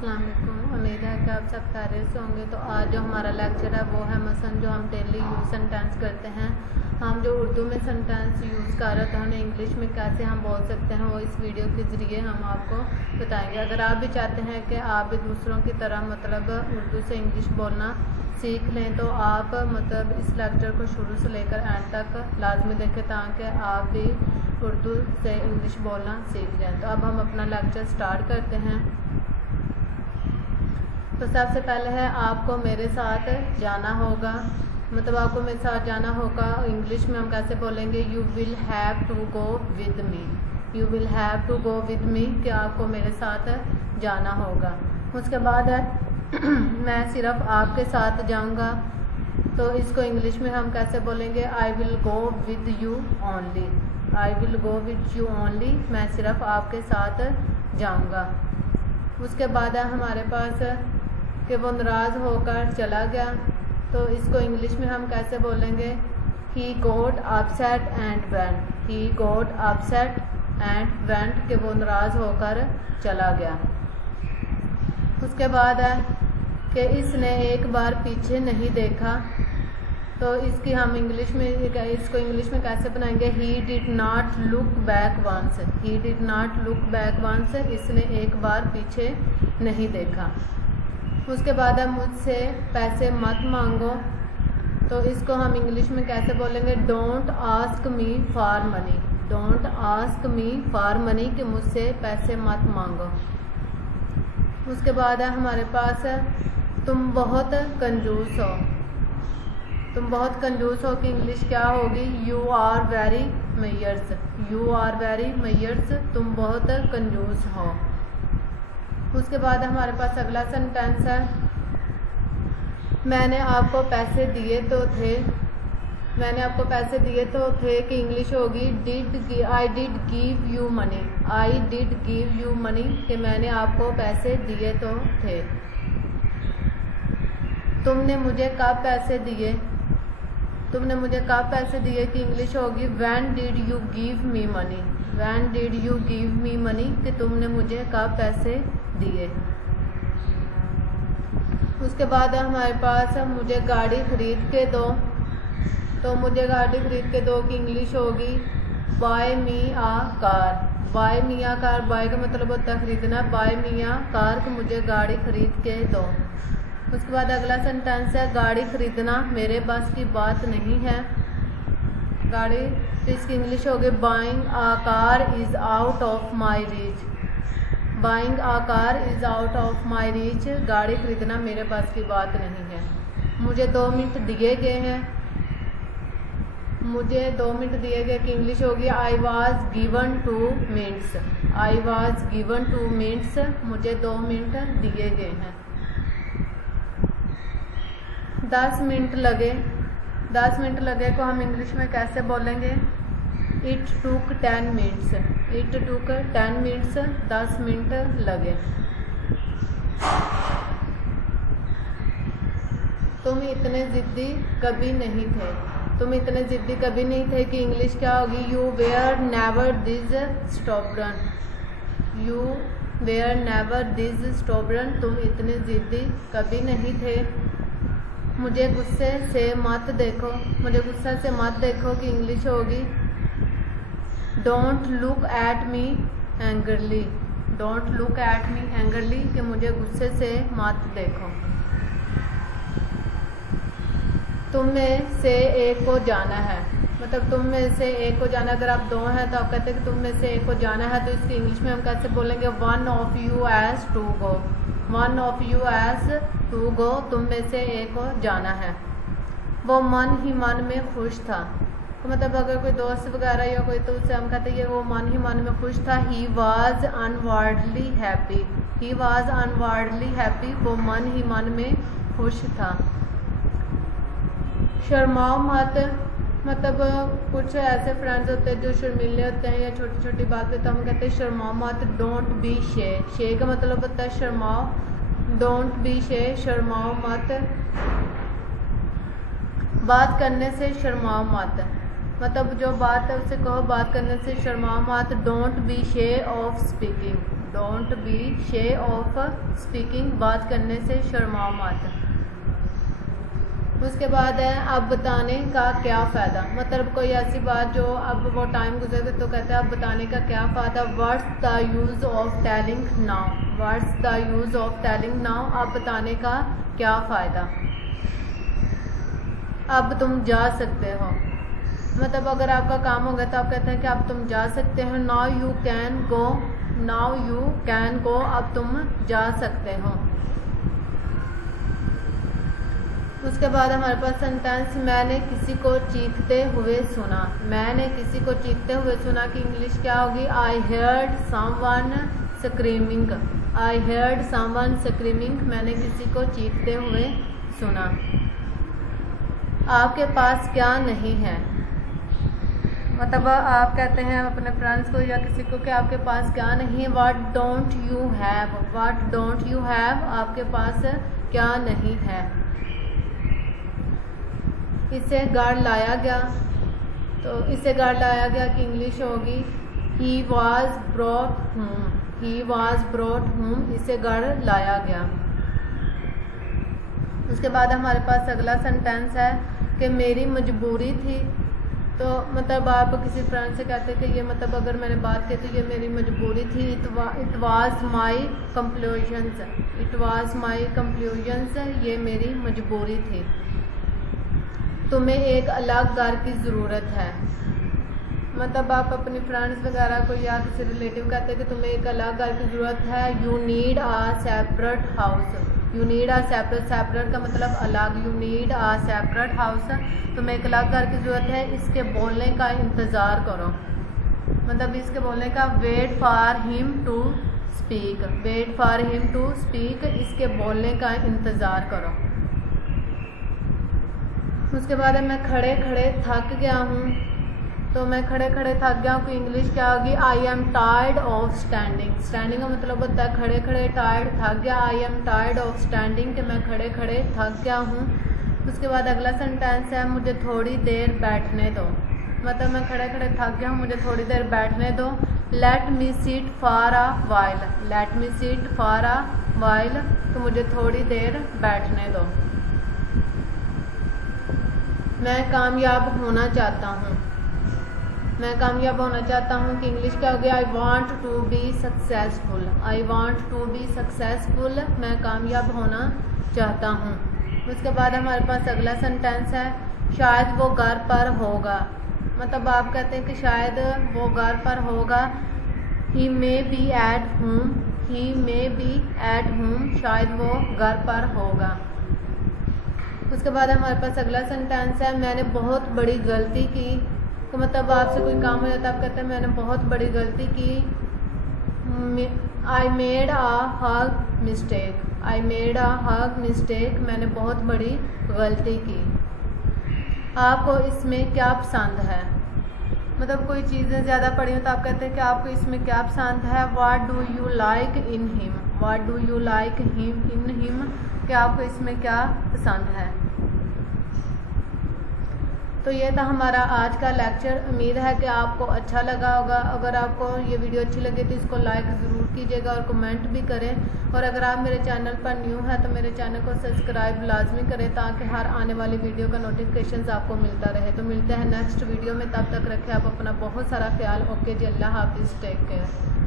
अस्सलाम वालेकुम। उम्मीद है कि आप सब खैरियत से होंगे। तो आज जो हमारा लेक्चर है वो है मसलन जो हम डेली यूज़ सेंटेंस करते हैं, हम जो उर्दू में सेंटेंस यूज़ कर रहे हैं उन्हें इंग्लिश में कैसे हम बोल सकते हैं, वो इस वीडियो के ज़रिए हम आपको बताएंगे। अगर आप भी चाहते हैं कि आप भी दूसरों की तरह मतलब उर्दू से इंग्लिश बोलना सीख लें तो आप मतलब इस लेक्चर को शुरू से लेकर एंड तक लाजमी देखें ताकि आप भी उर्दू से इंग्लिश बोलना सीख जाएं। तो अब हम अपना लेक्चर स्टार्ट करते हैं। तो सबसे पहले है आपको मेरे साथ जाना होगा, मतलब आपको मेरे साथ जाना होगा। इंग्लिश में हम कैसे बोलेंगे, you will have to go with me. You will have to go with me कि आपको मेरे साथ जाना होगा। उसके बाद है मैं सिर्फ आपके साथ जाऊंगा, तो इसको इंग्लिश में हम कैसे बोलेंगे, I will go with you only. I will go with you only, मैं सिर्फ आपके साथ जाऊंगा। उसके बाद है हमारे पास कि वो नाराज़ होकर चला गया, तो इसको इंग्लिश में हम कैसे बोलेंगे, he got upset and went. He got upset and went कि वो नाराज़ होकर चला गया। उसके बाद है कि इसने एक बार पीछे नहीं देखा, तो इसकी हम इंग्लिश में इसको इंग्लिश में कैसे बनाएंगे, he did not look back once. He did not look back once, इसने एक बार पीछे नहीं देखा। उसके बाद है मुझसे पैसे मत मांगो, तो इसको हम इंग्लिश में कैसे बोलेंगे, don't ask me for money. Don't ask me for money कि मुझसे पैसे मत मांगो। उसके बाद है हमारे पास तुम बहुत कंजूस हो। तुम बहुत कंजूस हो कि इंग्लिश क्या होगी, you are very misers. You are very misers, तुम बहुत कंजूस हो। उसके बाद हमारे पास अगला सेंटेंस है, मैंने आपको पैसे दिए तो थे। मैंने आपको पैसे दिए तो थे कि इंग्लिश होगी I did give you money. I did give you money कि मैंने आपको पैसे दिए तो थे। तुमने मुझे कब पैसे दिए। तुमने मुझे कब पैसे दिए कि इंग्लिश होगी when did you give me money. When did you give me money कि तुमने मुझे कब पैसे दिए। उसके बाद हमारे पास मुझे गाड़ी खरीद के दो, तो मुझे गाड़ी खरीद के दो की इंग्लिश होगी बाय मी आ कार। बाय मी आ कार, बाय का मतलब होता है खरीदना, बाय मी आ कार कि मुझे गाड़ी खरीद के दो। उसके बाद अगला सेंटेंस है, गाड़ी खरीदना मेरे बस की बात नहीं है। गाड़ी, तो इसकी इंग्लिश होगी buying a car is out of my reach. Buying a car is out of my reach, गाड़ी खरीदना मेरे बस की बात नहीं है। मुझे 2 मिनट दिए गए हैं। मुझे 2 मिनट दिए गए कि इंग्लिश होगी I was given 2 minutes. I was given 2 minutes, मुझे 2 मिनट दिए गए हैं। 10 मिनट लगे। 10 मिनट लगे को हम इंग्लिश में कैसे बोलेंगे, it took 10 minutes. It took 10 minutes, 10 minute लगे। तुम इतने ज़िद्दी कभी नहीं थे। तुम इतने ज़िद्दी कभी नहीं थे कि इंग्लिश क्या होगी, you were never this stubborn. You were never this stubborn, तुम इतने ज़िद्दी कभी नहीं थे। मुझे गुस्से से मत देखो। मुझे गुस्सा से मत देखो कि इंग्लिश होगी don't look at me angrily. Don't look at me angrily कि मुझे गुस्से से मत देखो। तुम में से एक को जाना है, मतलब तुम में से एक को जाना। अगर आप 2 हैं तो आप कहते हैं कि तुम में से एक को जाना है, तो इसकी इंग्लिश में हम कैसे बोलेंगे, one of you has to go. One of you has to go, तुम में से एक को जाना है। वो मन ही मन में खुश था, तो मतलब अगर कोई दोस्त वगैरह या कोई, तो उससे हम कहते हैं वो मन ही मन में खुश था। He was inwardly happy. He was inwardly happy, वो मन ही मन में खुश था। शर्माओ मत, मतलब कुछ ऐसे फ्रेंड्स होते हैं जो शर्मीले होते हैं या छोटी छोटी बात पे, तो हम कहते हैं शर्माओ मत। डोंट बी शे। शे का मतलब होता है शर्माओ। डोंट बी शे, शर्माओ मत। बात करने से शर्माओ मत, मतलब जो बात है उसे कहो, बात करने से शर्माओ मत। डोंट बी शे ऑफ स्पीकिंग। डोंट बी शे ऑफ स्पीकिंग, बात करने से शर्माओ मत। उसके बाद है अब बताने का क्या फ़ायदा, मतलब कोई ऐसी बात जो अब वो टाइम गुजरे तो कहते हैं अब बताने का क्या फ़ायदा। What's the use of telling now, what's the use of telling now, अब बताने का क्या फ़ायदा। अब तुम जा सकते हो, मतलब अगर आपका काम हो गया तो आप कहते हैं कि अब तुम जा सकते हो। Now you can go, now you can go, अब तुम जा सकते हो। उसके बाद हमारे पास सेंटेंस मैंने किसी को चीखते हुए सुना, मैंने किसी को चीखते हुए सुना की इंग्लिश क्या होगी, आई हेयर्ड समवन स्क्रीमिंग, आई हेयर्ड समवन स्क्रीमिंग, मैंने किसी को चीखते हुए सुना। आपके पास क्या नहीं है, मतलब आप कहते हैं अपने फ्रेंड्स को या किसी को कि आपके पास क्या नहीं है। What don't you have, what don't you have, आपके पास क्या नहीं है। इसे घर लाया गया, तो इसे घर लाया गया कि इंग्लिश होगी he was brought home, he was brought home, इसे घर लाया गया। उसके बाद हमारे पास अगला सेंटेंस है कि मेरी मजबूरी थी, तो मतलब आप किसी फ्रेंड से कहते हैं कि ये मतलब अगर मैंने बात की तो ये मेरी मजबूरी थी। It was my conclusions, it was my conclusions, ये मेरी मजबूरी थी। तुम्हें एक अलग घर की ज़रूरत है, मतलब आप अपनी फ्रेंड्स वगैरह को या किसी रिलेटिव कहते हैं कि तुम्हें एक अलग घर की ज़रूरत है। You need a separate house, you need a separate, separate का मतलब अलग, you need a separate house, तुम्हें एक अलग घर की ज़रूरत है। इसके बोलने का इंतज़ार करो, मतलब इसके बोलने का wait for him to speak, wait for him to speak, इसके बोलने का इंतज़ार करो। उसके बाद मैं खड़े खड़े थक गया हूँ, तो मैं खड़े खड़े थक गया हूँ कि इंग्लिश क्या होगी, I am tired of standing, standing का मतलब होता है खड़े खड़े, टायर्ड थक गया, I am tired of standing कि मैं खड़े खड़े थक गया हूँ। उसके बाद अगला सेंटेंस है मुझे थोड़ी देर बैठने दो, मतलब मैं खड़े खड़े थक गया हूँ, मुझे थोड़ी देर बैठने दो। Let me seat for a while, let me seat for a while, तो मुझे थोड़ी देर बैठने दो। मैं कामयाब होना चाहता हूँ, मैं कामयाब होना चाहता हूँ कि इंग्लिश क्या हो गया, I want to be successful, I want to be successful, मैं कामयाब होना चाहता हूँ। उसके बाद हमारे पास अगला सेंटेंस है शायद वो घर पर होगा, मतलब आप कहते हैं कि शायद वो घर पर होगा। He may be at home, he may be at home, शायद वो घर पर होगा। उसके बाद हमारे पास अगला सेंटेंस है मैंने बहुत बड़ी गलती की, तो मतलब आपसे कोई काम हो जाता है आप कहते हैं मैंने बहुत बड़ी गलती की। I made a huge mistake, I made a huge mistake, मैंने बहुत बड़ी गलती की। आपको इसमें क्या पसंद है, मतलब कोई चीज़ें ज़्यादा पड़ी हो तो आप कहते हैं कि आपको इसमें क्या पसंद है। What do you like in him, what do you like him in him, कि आपको इसमें क्या पसंद है। तो ये था हमारा आज का लेक्चर, उम्मीद है कि आपको अच्छा लगा होगा। अगर आपको ये वीडियो अच्छी लगे तो इसको लाइक ज़रूर कीजिएगा और कमेंट भी करें, और अगर आप मेरे चैनल पर न्यू हैं तो मेरे चैनल को सब्सक्राइब लाजमी करें ताकि हर आने वाली वीडियो का नोटिफिकेशन आपको मिलता रहे। तो मिलते हैं नेक्स्ट वीडियो में, तब तक रखें आप अपना बहुत सारा ख्याल। ओके जी, अल्लाह हाफिज़, टेक केयर।